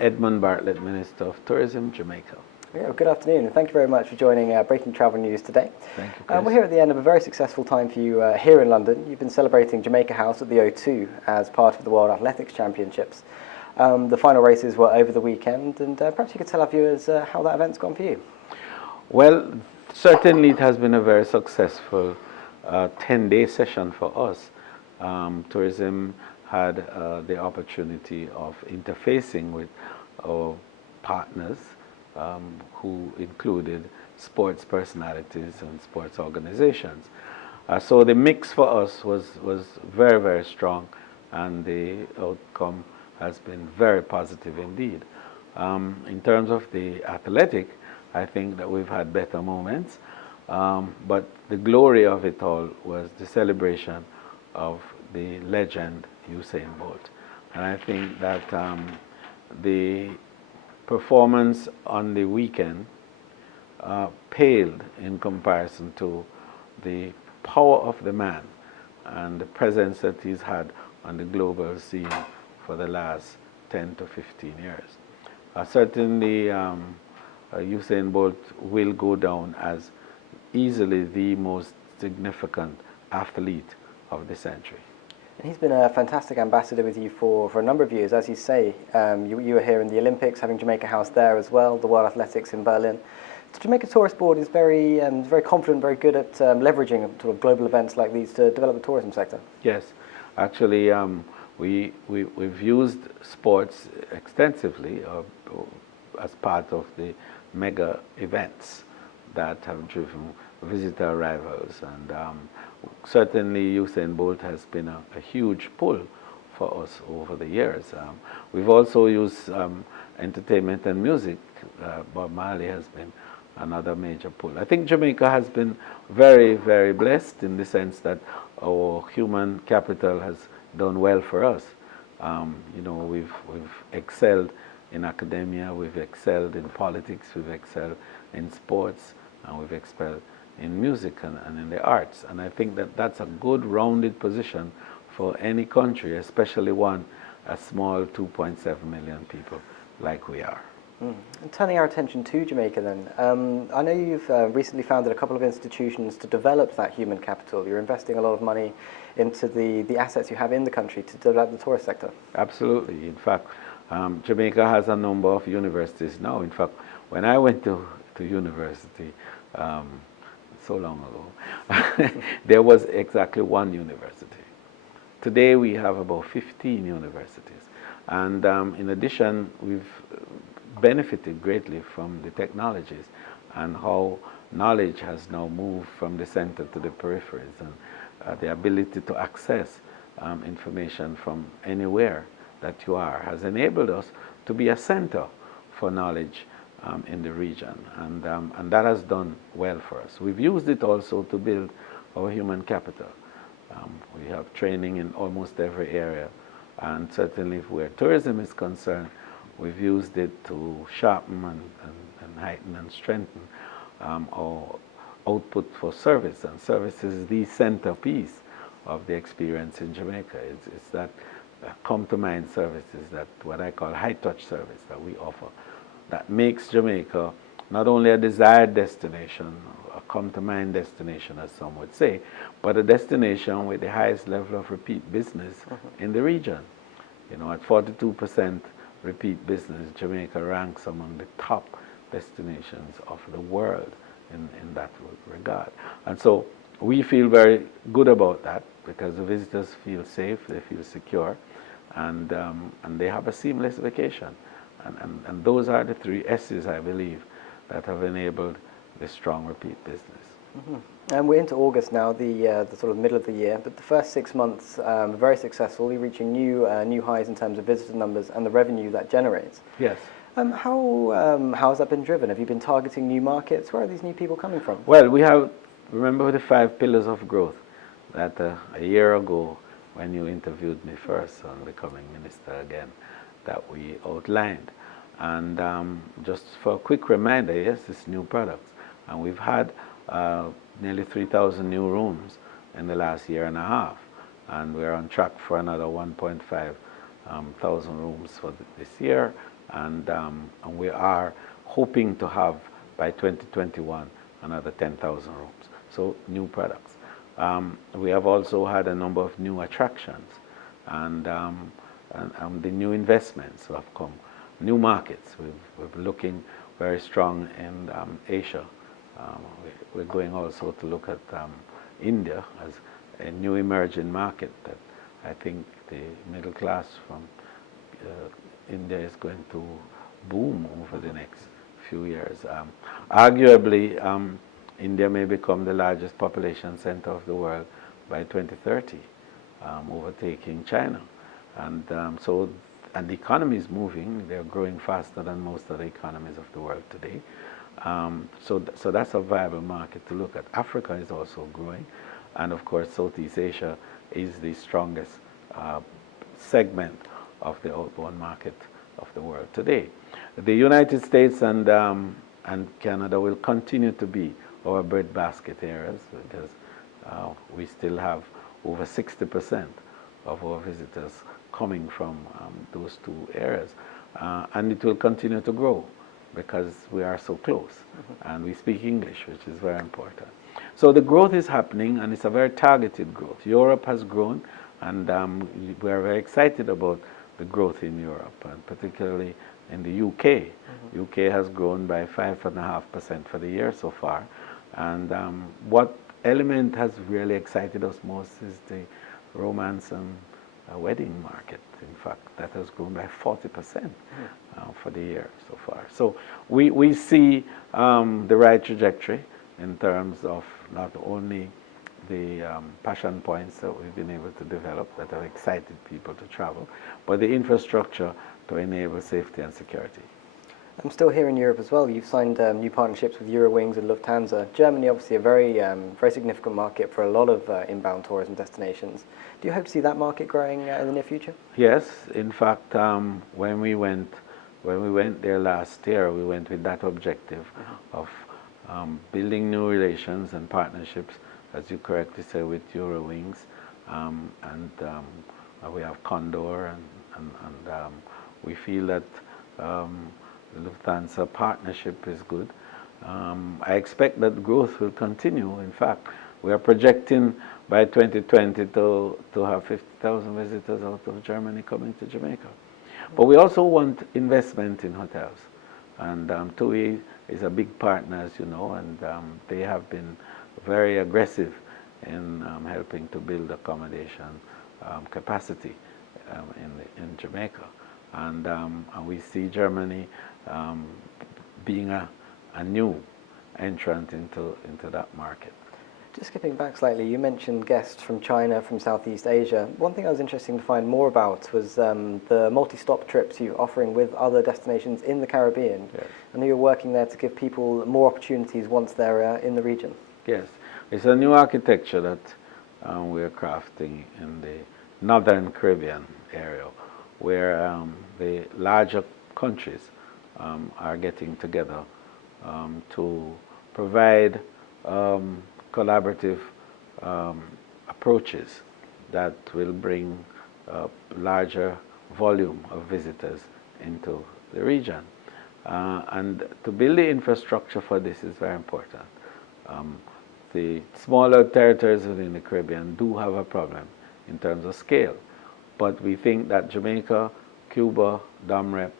Edmund Bartlett, Minister of Tourism, Jamaica. Yeah, well, good afternoon, and thank you very much for joining Breaking Travel News today. Thank you, Chris. We're here at the end of a very successful time for you here in London. You've been celebrating Jamaica House at the O2 as part of the World Athletics Championships. The final races were over the weekend, and perhaps you could tell our viewers how that event's gone for you. Well, certainly it has been a very successful 10-day session for us. Tourism had the opportunity of interfacing with our partners who included sports personalities and sports organizations. So the mix for us was very, very strong, and the outcome has been very positive indeed. In terms of the athletic, I think that we've had better moments, but the glory of it all was the celebration of the legend Usain Bolt. And I think that the performance on the weekend paled in comparison to the power of the man and the presence that he's had on the global scene for the last 10 to 15 years. Certainly, Usain Bolt will go down as easily the most significant athlete of the century. And he's been a fantastic ambassador with you for a number of years. As you say, you were here in the Olympics, having Jamaica House there as well, the World Athletics in Berlin. The Jamaica Tourist Board is very confident, very good at leveraging sort of global events like these to develop the tourism sector. Yes, actually, we've used sports extensively as part of the mega events that have driven visitor arrivals, and certainly Usain Bolt has been a huge pull for us over the years. We've also used entertainment and music. Bob Marley has been another major pull. I think Jamaica has been very, very blessed in the sense that our human capital has done well for us. You know, we've excelled in academia, we've excelled in politics, we've excelled in sports, and we've excelled in music and in the arts. And I think that that's a good rounded position for any country, especially one as small 2.7 million people like we are. And turning our attention to Jamaica then, I know you've recently founded a couple of institutions to develop that human capital. You're investing a lot of money into the assets you have in the country to develop the tourist sector. Absolutely. In fact, Jamaica has a number of universities now. In fact, when I went to university so long ago, there was exactly one university. Today we have about 15 universities. And in addition, we've benefited greatly from the technologies and how knowledge has now moved from the center to the peripheries, and the ability to access information from anywhere that you are has enabled us to be a center for knowledge in the region, and that has done well for us. We've used it also to build our human capital. We have training in almost every area, and certainly where tourism is concerned, we've used it to sharpen and heighten and strengthen our output for service, and service is the centerpiece of the experience in Jamaica. It's that come to mind services, that what I call high touch service that we offer, that makes Jamaica not only a desired destination, a come to mind destination as some would say, but a destination with the highest level of repeat business in the region. You know, at 42% repeat business, Jamaica ranks among the top destinations of the world in that regard. And so we feel very good about that because the visitors feel safe, they feel secure, and they have a seamless vacation. And those are the three S's, I believe, that have enabled the strong repeat business. And we're into August now, the sort of middle of the year, but the first 6 months were very successful. You're reaching new highs in terms of visitor numbers and the revenue that generates. Yes. How has that been driven? Have you been targeting new markets? Where are these new people coming from? Well, we have, remember the 5 pillars of growth that a year ago when you interviewed me first on becoming minister again, that we outlined. And just for a quick reminder, yes, it's new products. And we've had nearly 3,000 new rooms in the last year and a half. And we're on track for another 1.5 thousand rooms for this year, and we are hoping to have by 2021 another 10,000 rooms. So new products. We have also had a number of new attractions, and the new investments have come, new markets. We're looking very strong in Asia. We're going also to look at India as a new emerging market that I think the middle class from India is going to boom over the next few years. Arguably, India may become the largest population center of the world by 2030, overtaking China. And and the economy is moving. They're growing faster than most of the economies of the world today. So that's a viable market to look at. Africa is also growing. And of course, Southeast Asia is the strongest segment of the outbound market of the world today. The United States and Canada will continue to be our breadbasket areas because we still have over 60% of our visitors coming from those two areas. And it will continue to grow because we are so close and we speak English, which is very important. So the growth is happening, and it's a very targeted growth. Europe has grown, and we are very excited about the growth in Europe, and particularly in the UK. UK has grown by 5.5% for the year so far. And what element has really excited us most is the romance and wedding market. In fact, that has grown by 40% for the year so far. So we see the right trajectory in terms of not only the passion points that we've been able to develop that have excited people to travel, but the infrastructure to enable safety and security. I'm still here in Europe as well. You've signed new partnerships with Eurowings and Lufthansa. Germany, obviously, a very significant market for a lot of inbound tourism destinations. Do you hope to see that market growing in the near future? Yes. In fact, when we went there last year, we went with that objective of building new relations and partnerships, as you correctly said, with Eurowings, and we have Condor, and we feel that the Lufthansa partnership is good. I expect that growth will continue. In fact, we are projecting by 2020 to have 50,000 visitors out of Germany coming to Jamaica. But we also want investment in hotels. And TUI is a big partner, as you know, and they have been very aggressive in helping to build accommodation capacity in Jamaica. And we see Germany being a new entrant into that market. Just skipping back slightly, you mentioned guests from China, from Southeast Asia. One thing I was interested to find more about was the multi-stop trips you're offering with other destinations in the Caribbean. Yes. I know you're working there to give people more opportunities once they're in the region. Yes, it's a new architecture that we're crafting in the northern Caribbean area, where the larger countries are getting together to provide collaborative approaches that will bring a larger volume of visitors into the region. And to build the infrastructure for this is very important. The smaller territories within the Caribbean do have a problem in terms of scale, but we think that Jamaica, Cuba, Dom-Rep,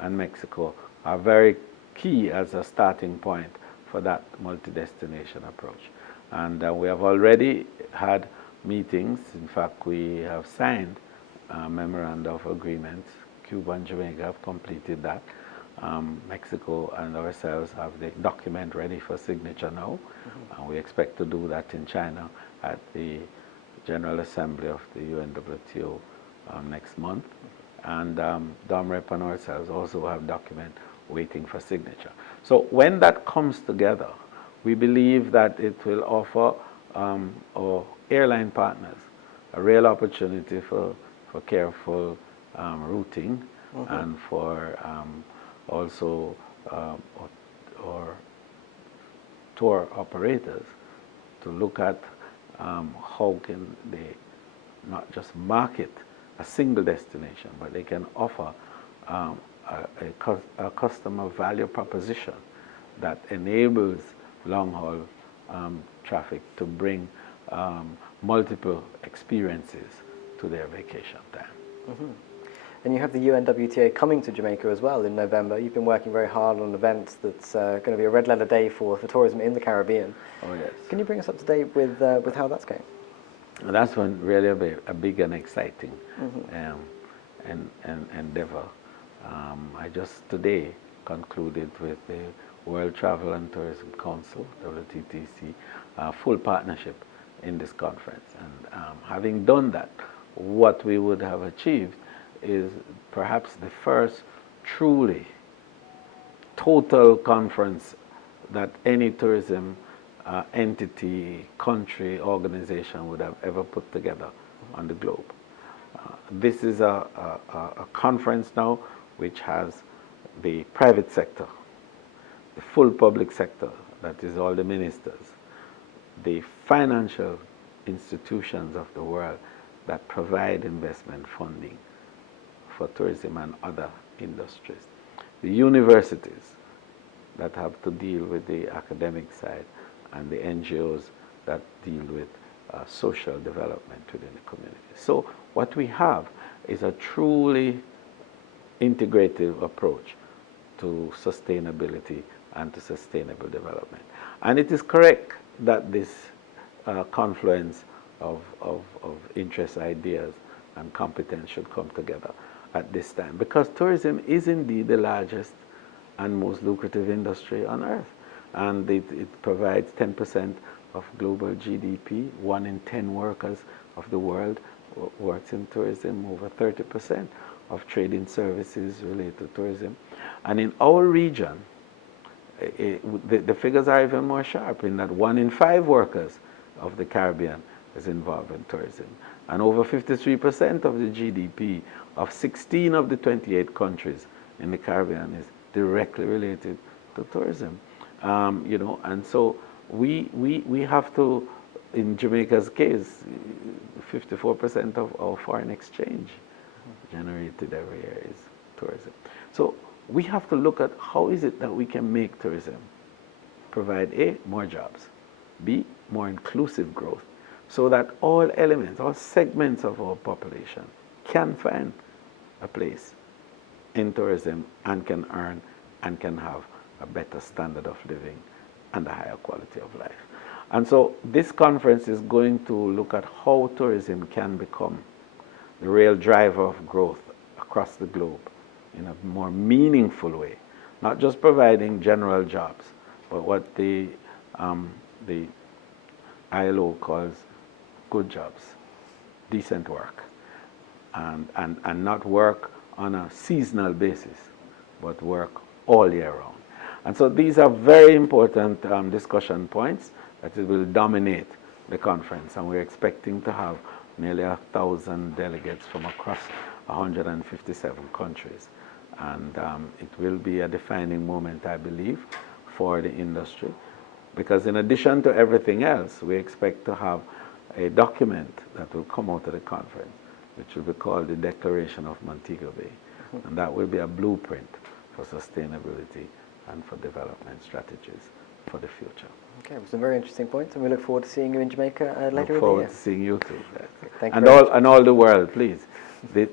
and Mexico are very key as a starting point for that multi-destination approach. And we have already had meetings. In fact, we have signed a memorandum of agreement. Cuba and Jamaica have completed that. Mexico and ourselves have the document ready for signature now. And we expect to do that in China at the General Assembly of the UNWTO next month. And Dom-Rep and ourselves also have document waiting for signature. So when that comes together, we believe that it will offer our airline partners a real opportunity for careful routing and for also our tour operators to look at how can they not just market a single destination, but they can offer a customer value proposition that enables long-haul traffic to bring multiple experiences to their vacation time. Mm-hmm. And you have the UNWTO coming to Jamaica as well in November. You've been working very hard on events that's going to be a red letter day for tourism in the Caribbean. Oh yes. Can you bring us up to date with how that's going? And that's one really a big and exciting endeavor. I just today concluded with the World Travel and Tourism Council, WTTC, full partnership in this conference. And having done that, what we would have achieved is perhaps the first truly total conference that any tourism entity, country, organization would have ever put together on the globe. This is a conference now which has the private sector, the full public sector, that is all the ministers, the financial institutions of the world that provide investment funding for tourism and other industries, the universities that have to deal with the academic side, and the NGOs that deal with social development within the community. So what we have is a truly integrative approach to sustainability and to sustainable development. And it is correct that this confluence of interest, ideas, and competence should come together at this time, because tourism is indeed the largest and most lucrative industry on earth. And it provides 10% of global GDP. 1 in 10 workers of the world works in tourism. Over 30% of trading services related to tourism. And in our region, the figures are even more sharp, in that 1 in 5 workers of the Caribbean is involved in tourism. And over 53% of the GDP of 16 of the 28 countries in the Caribbean is directly related to tourism. You know, and so we have to, in Jamaica's case, 54% of our foreign exchange generated every year is tourism. So we have to look at how is it that we can make tourism provide A, more jobs, B, more inclusive growth, so that all elements, all segments of our population can find a place in tourism and can earn and can have a better standard of living and a higher quality of life. And so this conference is going to look at how tourism can become the real driver of growth across the globe in a more meaningful way, not just providing general jobs, but what the ILO calls good jobs, decent work, and not work on a seasonal basis, but work all year round. And so these are very important discussion points that will dominate the conference, and we're expecting to have nearly 1,000 delegates from across 157 countries. And it will be a defining moment, I believe, for the industry, because in addition to everything else, we expect to have a document that will come out of the conference, which will be called the Declaration of Montego Bay. And that will be a blueprint for sustainability and for development strategies for the future. Okay, it was some very interesting points, and we look forward to seeing you in Jamaica later in the year. Look forward to seeing you too. Thank you and all the world, please. They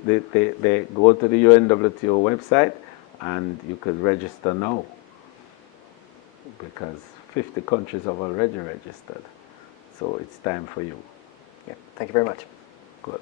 go to the UNWTO website, and you could register now, because 50 countries have already registered. So it's time for you. Yeah, thank you very much. Good.